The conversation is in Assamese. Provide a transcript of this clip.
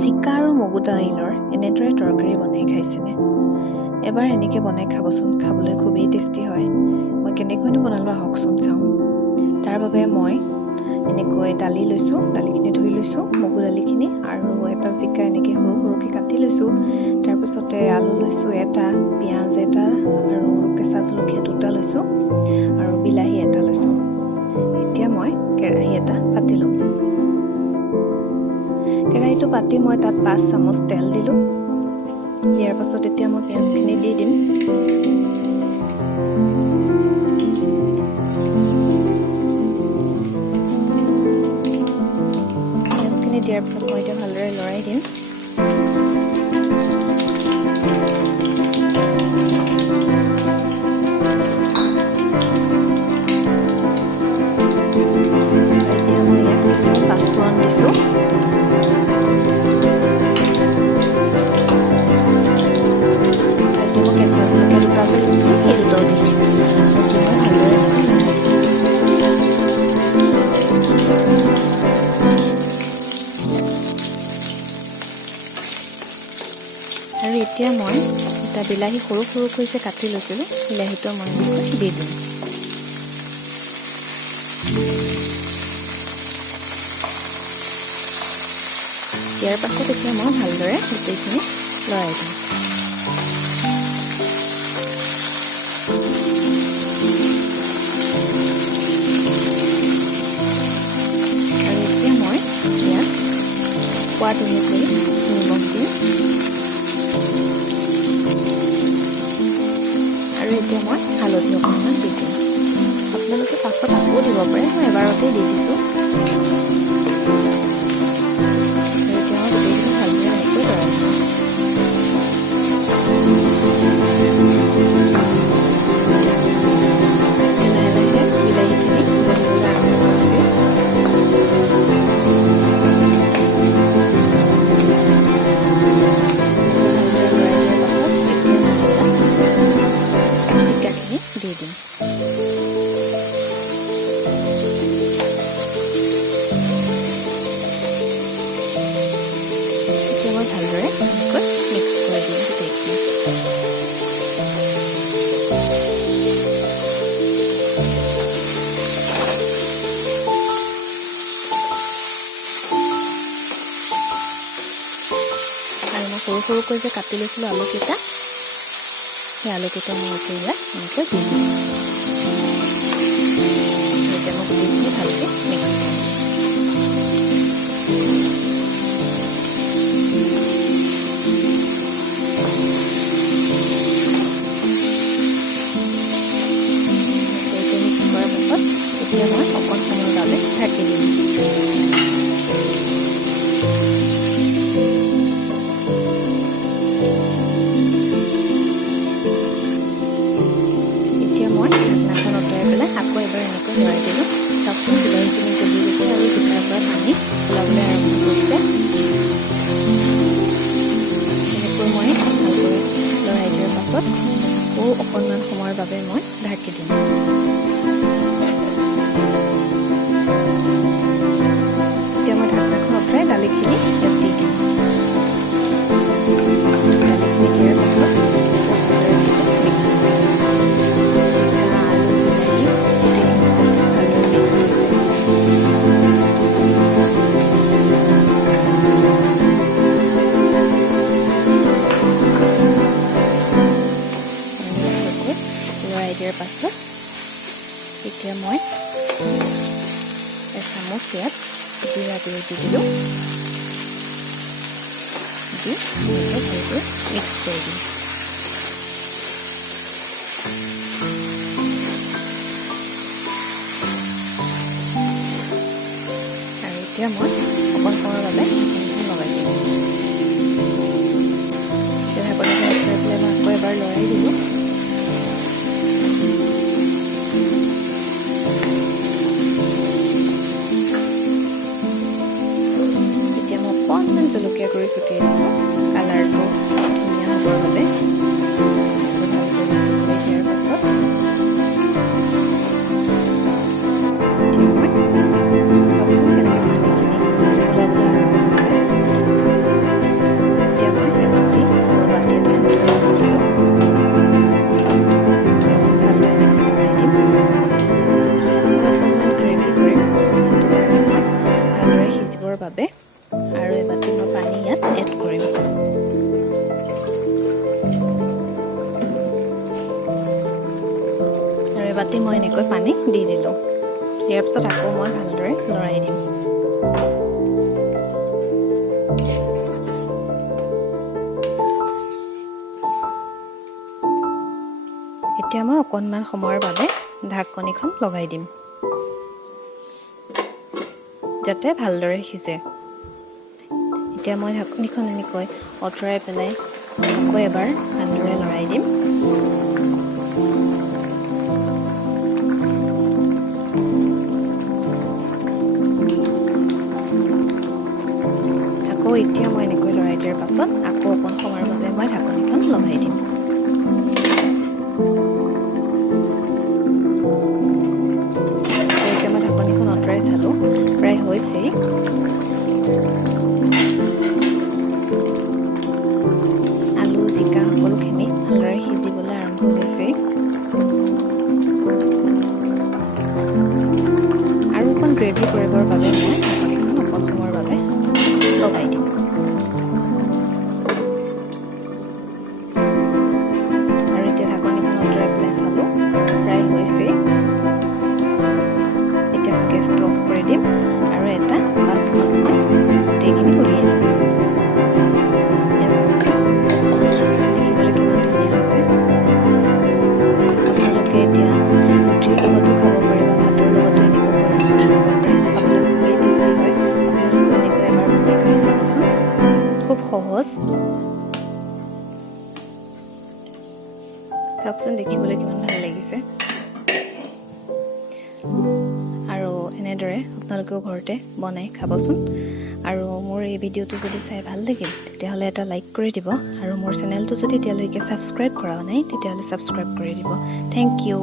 জিকা আৰু মগু দাইলৰ এনেদৰে তৰকাৰী বনাই খাইছেনে? এবাৰ এনেকৈ বনাই খাবচোন, খাবলৈ খুবেই টেষ্টি হয়। মই কেনেকৈনো বনালোঁ আহকচোন চাওঁ। তাৰ বাবে মই এনেকৈ দালি লৈছোঁ, দালিখিনি ধুই লৈছোঁ, মগু দালিখিনি আৰু এটা জিকা এনেকৈ সৰু সৰুকৈ কাটি লৈছোঁ। তাৰপিছতে আলু লৈছোঁ এটা, পিঁয়াজ এটা আৰু কেঁচা জলকীয়া দুটা লৈছোঁ আৰু বিলাহী এটা লৈছোঁ। এতিয়া মই কেৰাহী এটা পাতি ল'ম। কেৰাহীটো পাতি মই তাত 5 চামুচ তেল দিলোঁ। দিয়াৰ পাছত এতিয়া মই পিঁয়াজখিনি দি দিম। পিঁয়াজখিনি দিয়াৰ পিছত মই এতিয়া ভালদৰে লৰাই দিম। এতিয়া মই ইয়াত পাঁচফোৰণ দিছোঁ। কেঁচা জলকীয়া দুটা যে লৈছোঁ, সেই দুটাও দি দিম। এতিয়া মই ভালদৰে লৰাই দিম। আৰু এতিয়া মই এটা বিলাহী সৰু সৰুকৈ যে কাটি লৈছিলোঁ, বিলাহীটো মই এনেকৈ দি দিম। ইয়াৰ পাছত এতিয়া মই ভালদৰে গোটেইখিনি লৰাই দিম। আৰু এতিয়া মই ইয়াত সোৱাদ অনুসৰি নিমখ দিম। আৰু এতিয়া মই হালধি অকণমান দি দিম। আপোনালোকে পাছত আকৌ দিব পাৰে, মই এবাৰতেই দি দিছোঁ। দি দিম। এতিয়া মই ভালদৰে এনেকৈ মিক্স কৰি দিম গোটেইখিনি। আৰু মই সৰু সৰুকৈ যে কাটি লৈছিলোঁ আলুকেইটা, সেই আলুকেইটা মই এতিয়া ইয়াত এনেকৈ দি দিম। এতিয়া মই গোটেইখিনি ভালকৈ মিক্স কৰিম। মিক্স কৰাৰ পাছত এতিয়া মই অকণ সময়ৰ বাবে ঢাকি দিম। এতিয়া মই ঢাকনাখন আঁতৰাই পেলাই আকৌ এবাৰ এনেকৈ লৰাই দিলোঁ। চাওকচোন বিলাহীখিনি গলি গৈছে আৰু জিকাৰ পৰা পানী ওলাবলৈ আৰম্ভ কৰিছে। এনেকৈ মই ভালকৈ লৰাই দিয়াৰ পাছত আকৌ অকণমান সময়ৰ বাবে মই ঢাকি দিম। এতিয়া মই ঢাকনাখন আঁতৰাই দালিখিনি ইয়াত দি দিম। দালিখিনি দিয়াৰ পাছত দিয়াৰ পাছত এতিয়া মই এচামুচ ইয়াত জিৰা গুড়ি দি দিলোঁ। দি ভালকৈ মিক্স কৰি দিম। আৰু এতিয়া মই অকণ সময়ৰ বাবে লগাই দিম। ঢাকনিখন উঠাই পেলাই মই আকৌ এবাৰ লৰাই দিলোঁ। অকণমান জলকীয়া গুড়ি ছটিয়াই দিছোঁ, কালাৰটো ধুনীয়া হ'বৰ বাবে। দিয়াৰ পাছত এতিয়া মই চাওকচোন কেনেকৈ পানীখিনি ওলাবলৈ আৰম্ভ কৰিছে। মই এনেকৈ পানী দি দিলোঁ। ইয়াৰ পিছত আকৌ মই ভালদৰে লৰাই দিম। এতিয়া মই অকণমান সময়ৰ বাবে ঢাকনিখন লগাই দিম, যাতে ভালদৰে সিজে। এতিয়া মই ঢাকনিখন এনেকৈ আঁতৰাই পেলাই আকৌ এবাৰ ভালদৰে লৰাই দিম। আকৌ এতিয়া মই এনেকৈ লৰাই দিয়াৰ পাছত আকৌ অকণ সময়ৰ বাবে মই ঢাকনিখন লগাই দিম। এতিয়া মই ঢাকনিখন আঁতৰাই চালোঁ, প্ৰায় হৈছেই। আলু জিকা সকলোখিনি ভালদৰে সিজিবলৈ আৰম্ভ হৈছে। আৰু অকণ গ্ৰেভি কৰিবৰ বাবে মই ঢাকনিখন অকণ সময়ৰ বাবে লগাই দিম। আৰু এতিয়া ঢাকনিখন আঁতৰাই পেলাই চালোঁ, প্ৰায় হৈছেই। এতিয়া মই গেছটো অফ কৰি দিম আৰু এটা বাচনত মই গোটেইখিনি উলিয়াই দিম। দেখিবলৈ কিমান ধুনীয়া হৈছে। আপোনালোকে এতিয়া ৰুটিৰ লগতো খাব পাৰে বা ভাতৰ লগতো এনেকৈ খাব পাৰে। খাবলৈ খুবেই টেষ্টি হয়। আপোনালোকেও এনেকৈ এবাৰ বনাই খাই চাবচোন, খুব সহজ। চাওকচোন দেখিবলৈ কিমান ভাল লাগিছে। আৰু এনেদৰে আপোনালোকেও ঘৰতে বনাই খাবচোন। আৰু মোৰ এই ভিডিঅ'টো যদি চাই ভাল লাগিল তেতিয়াহ'লে এটা লাইক কৰি দিব। আৰু মোৰ চেনেলটো যদি এতিয়ালৈকে ছাবস্ক্ৰাইব কৰা নাই তেতিয়াহ'লে ছাবস্ক্ৰাইব কৰি দিব। Thank U.